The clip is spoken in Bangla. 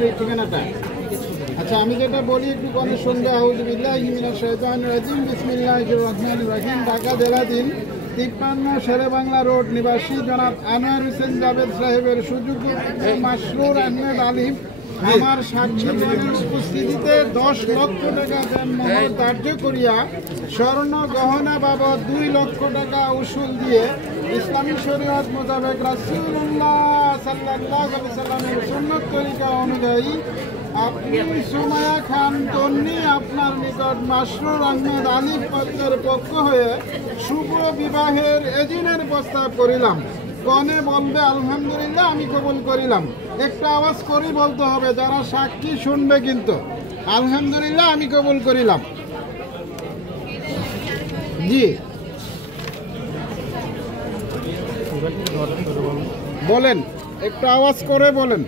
আপনাদের এই ঠিকানাটা? আচ্ছা, আমি যেটা বলি একটু কমে শুনবে। আউযু বিল্লাহি মিনাশ শাইতানির রাজিম, বিসমিল্লাহির রহমানির রহিম। ঢাকা জেলাধীন 53 শেরে বাংলা রোড নিবাসী জনাব আনোয়ার হোসেন জাভেদ সাহেবের সুযোগ্য মাসরুর আহমেদ আলিম আমার সাক্ষীগণের উপস্থিতিতে 10 লক্ষ টাকা দেনমোহর ধার্য করিয়া স্বর্ণ গহনা বাবদ 2 লক্ষ টাকা উসুল দিয়ে ইসলামী শরীয়ত মোতাবেক রাসূলুল্লাহ সাল্লাল্লাহু আলাইহি সাল্লামের সুন্নত তরিকা অনুযায়ী আপনি সুমাইয়া খান তন্নি আপনার নিকট মাসরুর আহমেদ আলিফ পত্রের পক্ষ হয়ে শুভ বিবাহের এজিনের প্রস্তাব করিলাম। কনে বলবে আলহামদুলিল্লাহ, আমি কবুল করিলাম। একটা আওয়াজ করি বলতে হবে, যারা সাক্ষী শুনবে কিন্তু। আলহামদুলিল্লাহ, আমি কবুল করিলাম। জি বলেন, একটু আওয়াজ করে বলেন।